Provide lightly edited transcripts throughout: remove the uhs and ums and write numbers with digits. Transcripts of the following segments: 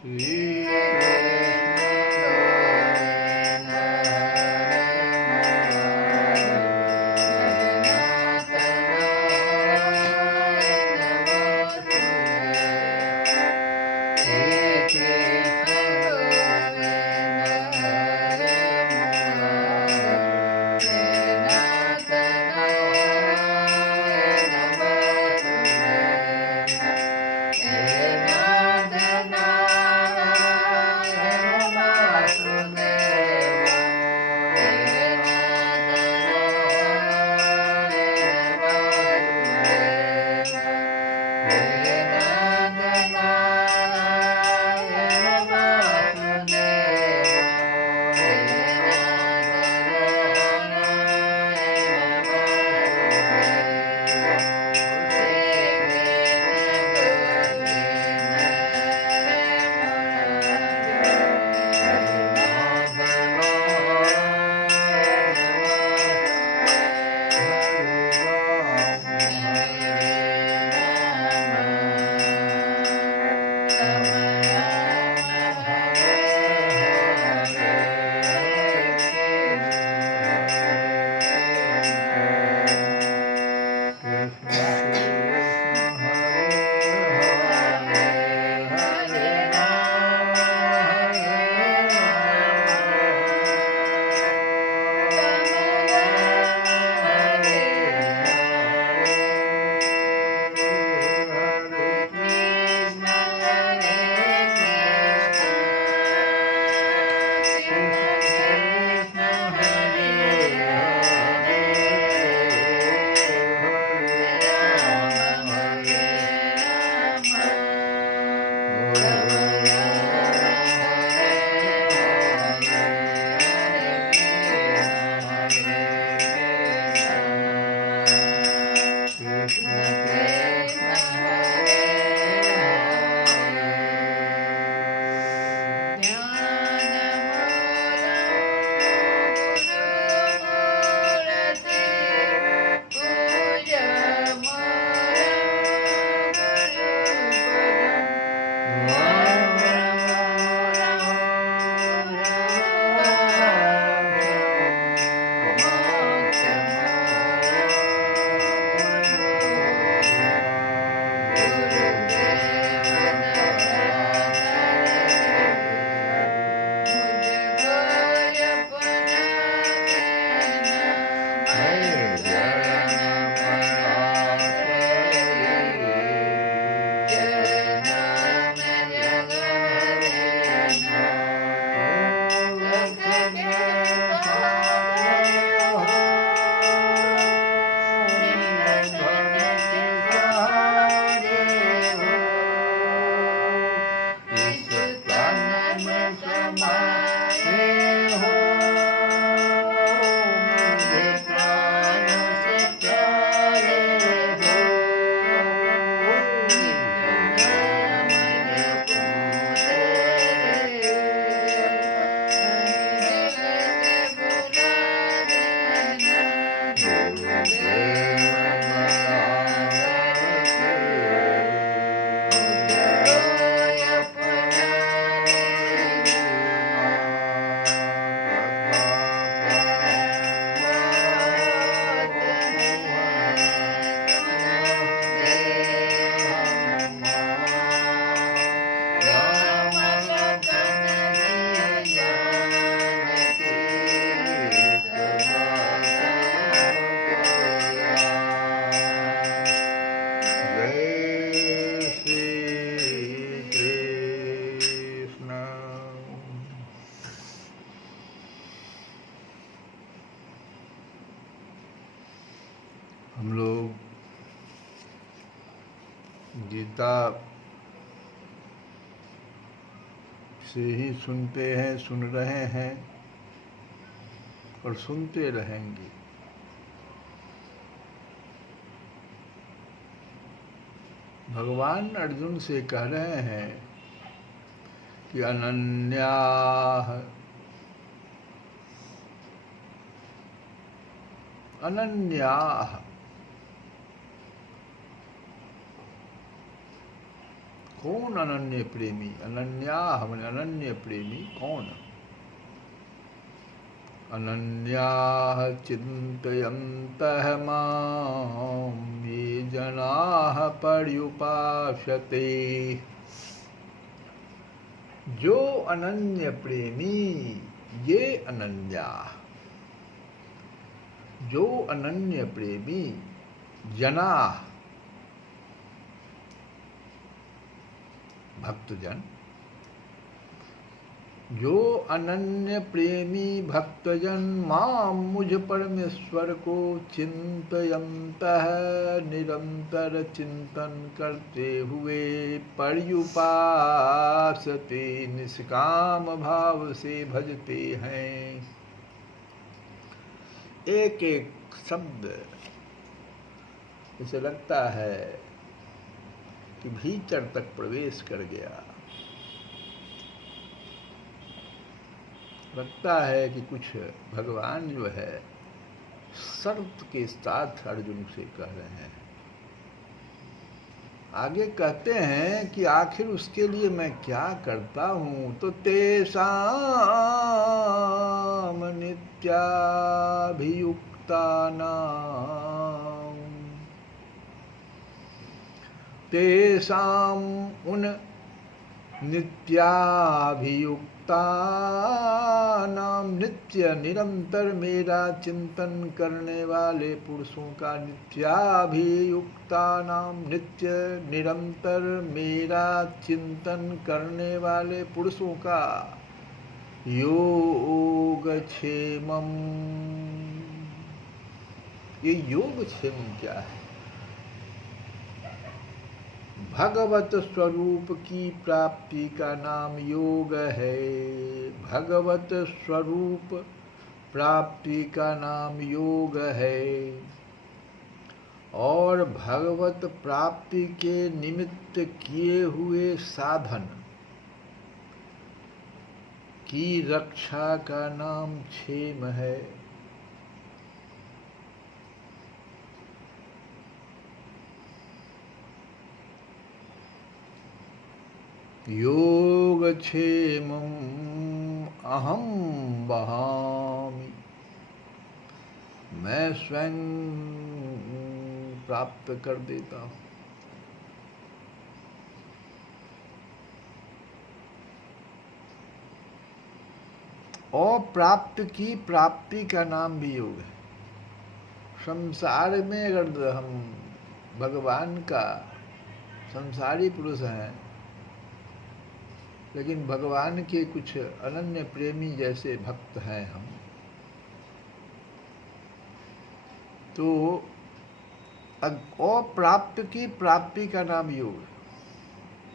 श्री कृष्ण गोविंद हम लोग गीता से ही सुनते हैं, सुन रहे हैं और सुनते रहेंगे। भगवान अर्जुन से कह रहे हैं कि अनन्याः कौन अनन्य प्रेमी? अनन्याः माने अनन्य प्रेमी कौन? अनन्याः चिन्तयन्तः मां ये जनाः पर्युपासते। जो अनन्य प्रेमी, ये अनन्या, जो अनन्य प्रेमी जना, भक्तजन, जो अनन्य प्रेमी भक्तजन माम मुझ परमेश्वर को चिंतयन्तः निरंतर चिंतन करते हुए पर्युपासते निष्काम भाव से भजते हैं। एक एक शब्द इसे लगता है कि भीतर तक प्रवेश कर गया, लगता है कि कुछ भगवान जो है शर्त के साथ अर्जुन से कह रहे हैं। आगे कहते हैं कि आखिर उसके लिए मैं क्या करता हूँ, तो तेषां नित्याभियुक्तानां, तेषां उन नित्याभियुक्तानां, नित्य निरंतर मेरा चिंतन करने वाले पुरुषों का, नित्याभियुक्तानां नित्य निरंतर मेरा चिंतन करने वाले पुरुषों का योगक्षेमम्। ये योगक्षेमम् क्या है? भगवत स्वरूप की प्राप्ति का नाम योग है। भगवत स्वरूप प्राप्ति का नाम योग है। और भगवत प्राप्ति के निमित्त किए हुए साधन की रक्षा का नाम क्षेम है। योगक्षेमम् अहं वहामि, मैं स्वयं प्राप्त कर देता हूँ। और प्राप्त की प्राप्ति का नाम भी योग है। संसार में अगर हम भगवान का संसारी पुरुष हैं, लेकिन भगवान के कुछ अनन्य प्रेमी जैसे भक्त हैं हम, तो अप्राप्त की प्राप्ति का नाम योग है,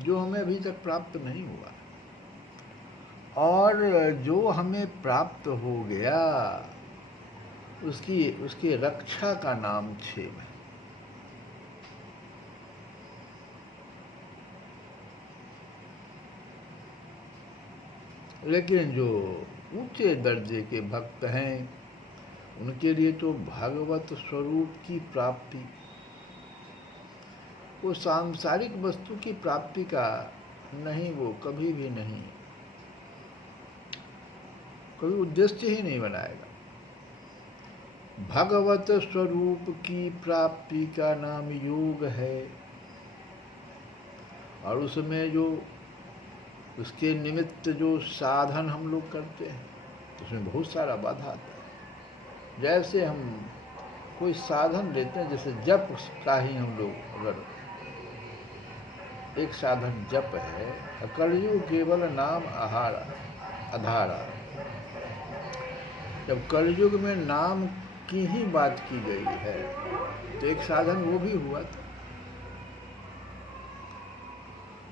जो हमें अभी तक प्राप्त नहीं हुआ। और जो हमें प्राप्त हो गया उसकी रक्षा का नाम क्षेम है। लेकिन जो ऊंचे दर्जे के भक्त हैं, उनके लिए तो भागवत स्वरूप की प्राप्ति, वो सांसारिक वस्तु की प्राप्ति का नहीं, वो कभी भी नहीं, कभी उद्देश्य ही नहीं बनाएगा। भगवत स्वरूप की प्राप्ति का नाम योग है। और उसमें जो उसके निमित्त जो साधन हम लोग करते हैं, उसमें बहुत सारा बाधा आता है। जैसे हम कोई साधन लेते हैं, जैसे जप का ही हम लोग, अगर एक साधन जप है, कलयुग केवल नाम आधारा। जब कलयुग में नाम की ही बात की गई है, तो एक साधन वो भी हुआ था।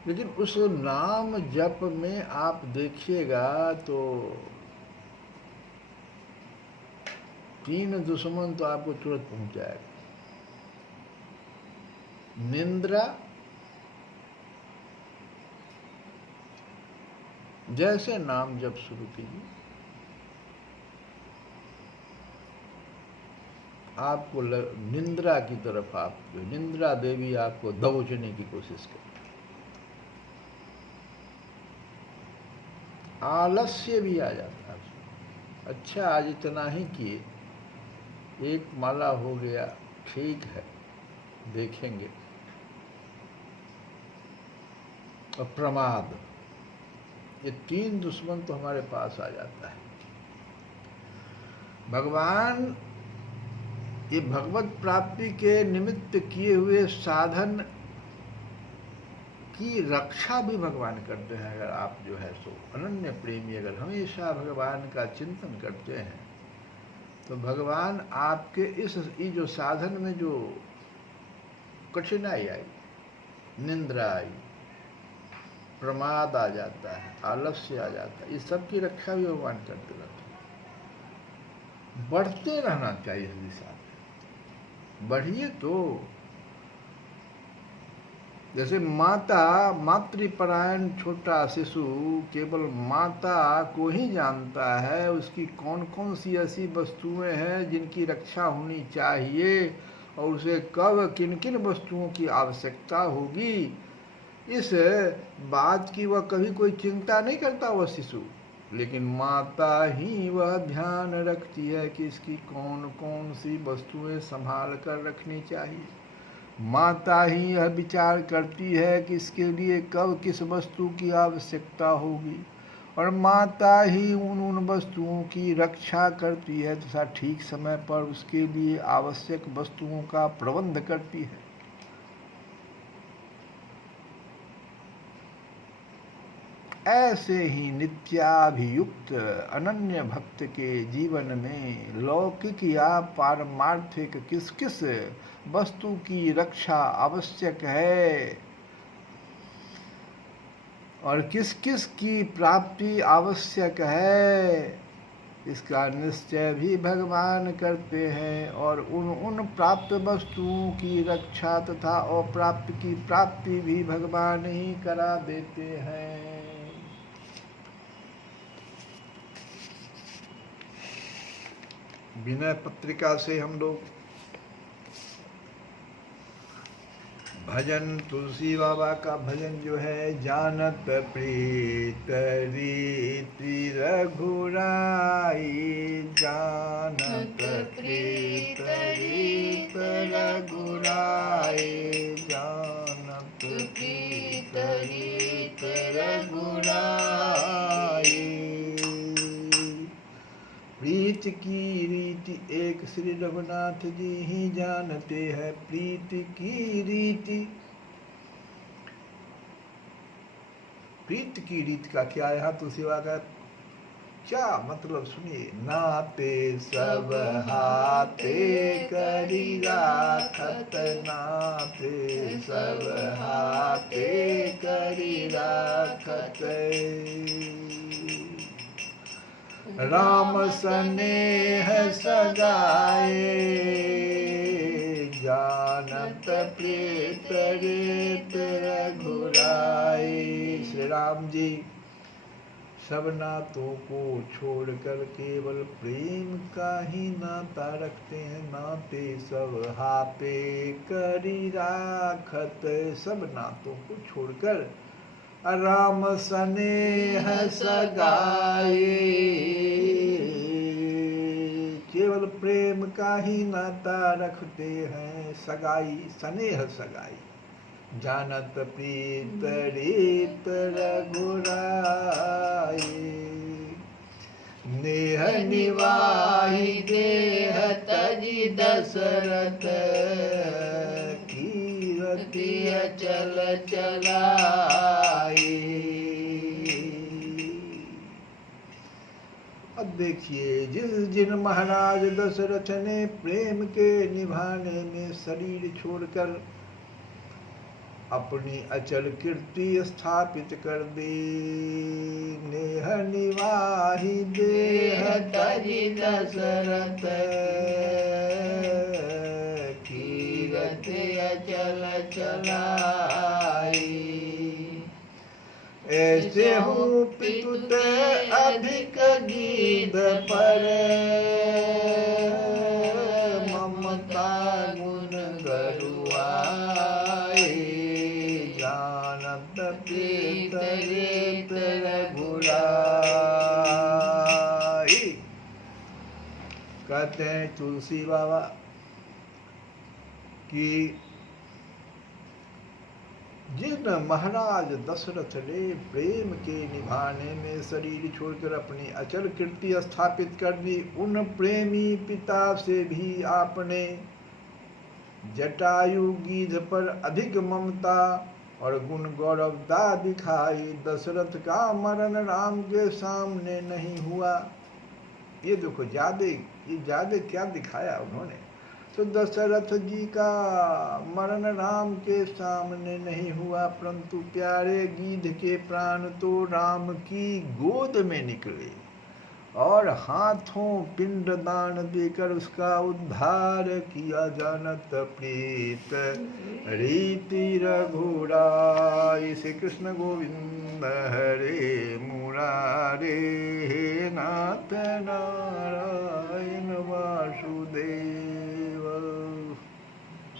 लेकिन उस नाम जप में आप देखिएगा तो 3 दुश्मन तो आपको तुरंत पहुंच जाएगा। निंद्रा, जैसे नाम जप शुरू कीजिए, आपको निंद्रा की तरफ, आप निंद्रा देवी आपको दबोचने की कोशिश करें। आलस्य भी आ जाता है। अच्छा आज इतना ही किए, एक माला हो गया, ठीक है देखेंगे। और प्रमाद, ये तीन दुश्मन तो हमारे पास आ जाता है। भगवान ये भगवत प्राप्ति के निमित्त किए हुए साधन की रक्षा भी भगवान करते हैं। अगर आप जो है सो अनन्य प्रेमी अगर हमेशा भगवान का चिंतन करते हैं तो भगवान आपके इस जो साधन में जो कठिनाई आई, निंद्रा आई, प्रमाद आ जाता है, आलस्य आ जाता है, इस सब की रक्षा भी भगवान करते रहते हैं। बढ़ते रहना चाहिए इस दिशा में, बढ़िए। तो जैसे माता, मातृपरायण छोटा शिशु केवल माता को ही जानता है, उसकी कौन कौन सी ऐसी वस्तुएं हैं जिनकी रक्षा होनी चाहिए और उसे कब किन किन वस्तुओं की आवश्यकता होगी, इस बात की वह कभी कोई चिंता नहीं करता वह शिशु। लेकिन माता ही वह ध्यान रखती है कि इसकी कौन कौन सी वस्तुएं संभाल कर रखनी चाहिए। माता ही यह विचार करती है कि इसके लिए कब किस वस्तु की आवश्यकता होगी, और माता ही उन वस्तुओं की रक्षा करती है तथा ठीक समय पर उसके लिए आवश्यक वस्तुओं का प्रबंध करती है। ऐसे ही नित्याभियुक्त अनन्य भक्त के जीवन में लौकिक या पारमार्थिक किस किस वस्तु की रक्षा आवश्यक है और किस किस की प्राप्ति आवश्यक है, इसका निश्चय भी भगवान करते हैं। और उन प्राप्त वस्तुओं की रक्षा तथा अप्राप्त की प्राप्ति भी भगवान ही करा देते हैं। विनय पत्रिका से हम लोग भजन, तुलसी बाबा का भजन जो है, जानत प्रीत रीति रघुराई, जानत प्रीत रीत रघुराई, जानत प्रीत रीत रघुराई। प्रीत की रीति एक श्री रघुनाथ जी ही जानते हैं। प्रीत की रीति, प्रीत की रीत का क्या यहाँ तुलसी बाबा का क्या मतलब सुनिए। नाते सब हाथे करी राखत, नाते सब हाथे करी राखत, राम स्नेह सगाए, जानत प्रीत रीत रघुराई। श्री राम जी सब नातों को छोड़कर केवल प्रेम का ही नाता रखते हैं। नाते सब हाथे करी राखत, सब नातों को छोड़कर राम स्नेह सगाए, केवल प्रेम का ही नाता रखते हैं। सगाई, स्नेह सगाई, जानत प्रीत रीत रघुराई, नेह निवाहि देह तजि दशरथ, कीरति अचल चलाई। अब देखिए, जिन महाराज दशरथ ने प्रेम के निभाने में शरीर छोड़कर अपनी अचल कीर्ति स्थापित कर दी, नेह निवाहि देह तजि दशरथ, कीरति अचल चलाई। ऐसे हूँ पितुत अधिक गीध पर, ममता गुण गरुआई, जानत प्रीत रीत रघुराई। कहते हैं तुलसी बाबा कि जिन महाराज दशरथ ने प्रेम के निभाने में शरीर छोड़कर अपनी अचल कीर्ति स्थापित कर दी, उन प्रेमी पिता से भी आपने जटायु गीध पर अधिक ममता और गुण गौरवता दिखाई। दशरथ का मरण राम के सामने नहीं हुआ। ये देखो ज्यादा क्या दिखाया उन्होंने। तो दशरथ जी का मरण राम के सामने नहीं हुआ, परंतु प्यारे गीध के प्राण तो राम की गोद में निकले और हाथों पिंड दान देकर उसका उद्धार किया। जानत प्रीत रीति रघुराई। श्री कृष्ण गोविंद हरे मुरारे नाथ नाम।